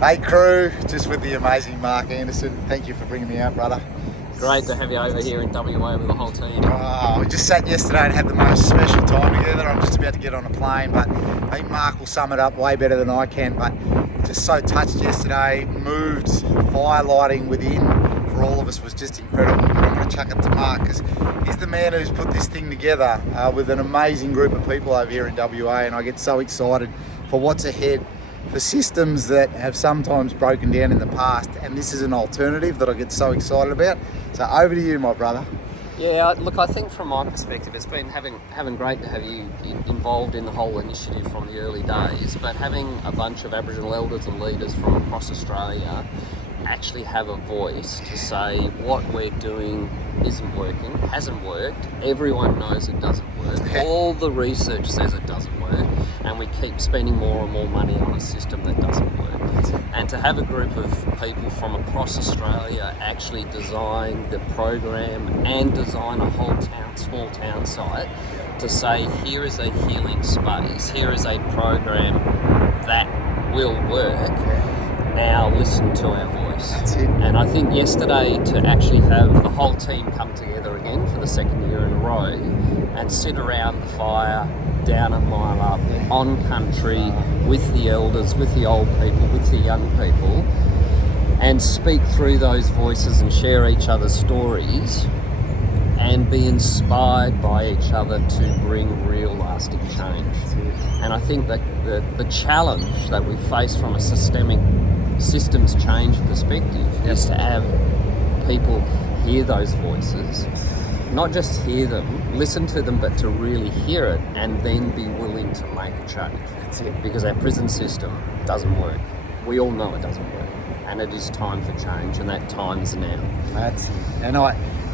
Hey crew, just with the amazing Mark Anderson. Thank you for bringing me out, brother. Great to have you over here in WA with the whole team. We just sat yesterday and had the most special time together. I'm just about to get on a plane, but I think Mark will sum it up way better than I can. But just so touched yesterday, moved, fire lighting within for all of us was just incredible. But I'm going to chuck it to Mark because he's the man who's put this thing together with an amazing group of people over here in WA, and I get so excited for what's ahead, for systems that have sometimes broken down in the past, and this is an alternative that I get so excited about. So over to you, my brother. Yeah, look, I think from my perspective, it's been having great to have you involved in the whole initiative from the early days, but having a bunch of Aboriginal elders and leaders from across Australia actually have a voice to say what we're doing isn't working, hasn't worked, everyone knows it doesn't work, all the research says it doesn't work, and we keep spending more and more money on a system that doesn't work. And to have a group of people from across Australia actually design the program and design a whole town, small town site to say, here is a healing space, here is a program that will work, now listen to our voice. That's it. And I think yesterday to actually have the whole team come together again for the second year in a row and sit around the fire down at Myalup, on country, with the elders, with the old people, with the young people, and speak through those voices and share each other's stories and be inspired by each other to bring real lasting change. And I think that the challenge that we face from a systems change perspective is to have people hear those voices, not just hear them, listen to them, but to really hear it and then be willing to make a change. That's it. Because our prison system doesn't work. We all know it doesn't work. And it is time for change, and that time is now. That's it. And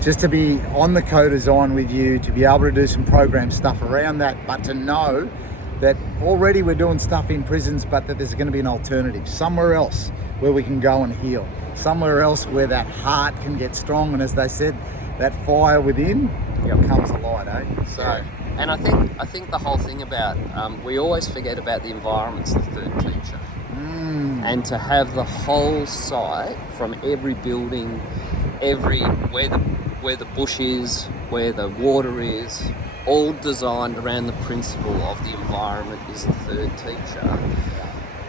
just to be on the co-design with you, to be able to do some program stuff around that, but to know that already we're doing stuff in prisons, but that there's going to be an alternative somewhere else where we can go and heal, somewhere else where that heart can get strong, and as they said, that fire within comes alight, eh? So, yeah. And I think the whole thing about we always forget about the environment's the third teacher, and to have the whole site from every building, where the bush is, where the water is, all designed around the principle of the environment is the third teacher,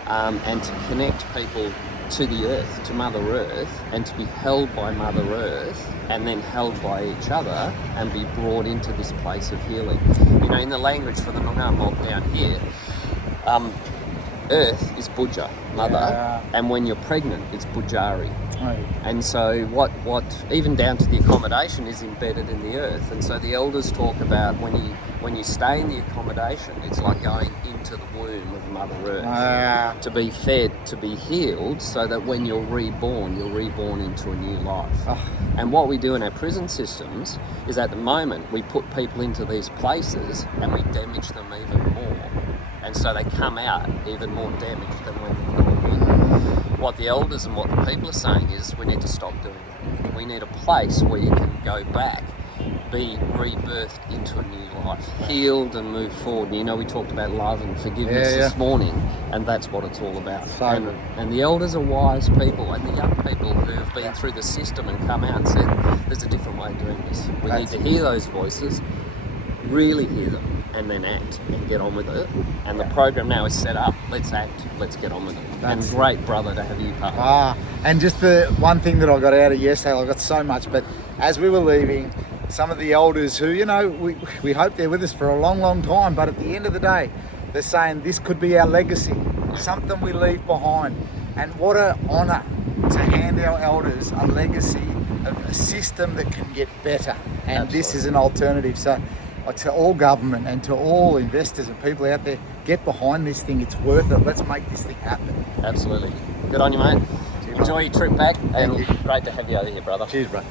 and to connect people to the earth, to Mother Earth, and to be held by Mother Earth and then held by each other and be brought into this place of healing. You know, in the language for the Noongar mob down here, Earth is Budja, Mother, and when you're pregnant, it's Budjari. right. And so what even down to the accommodation is embedded in the earth. And so the elders talk about when you stay in the accommodation, it's like going into the womb of Mother Earth to be fed, to be healed, so that when you're reborn into a new life. And what we do in our prison systems is at the moment we put people into these places and we damage them even more. And so they come out even more damaged than when they've gone in. What the elders and what the people are saying is we need to stop doing that. We need a place where you can go back, be rebirthed into a new life, healed and move forward. You know, we talked about love and forgiveness this morning, and that's what it's all about. And the elders are wise people, and the young people who have been through the system and come out and said, there's a different way of doing this. We need to hear those voices, really hear them, and then act and get on with it. And the program now is set up. Let's act, let's get on with it. And great, brother, to have you part. And just the one thing that I got out of yesterday, I got so much, but as we were leaving, some of the elders who, you know, we hope they're with us for a long, long time, but at the end of the day, they're saying this could be our legacy, something we leave behind. And what an honour to hand our elders a legacy of a system that can get better. And Absolutely. This is an alternative. So to all government and to all investors and people out there, get behind this thing. It's worth it. Let's make this thing happen. Absolutely. Good on you, mate. Enjoy your trip back, and you. great to have you over here, brother. Cheers, bro.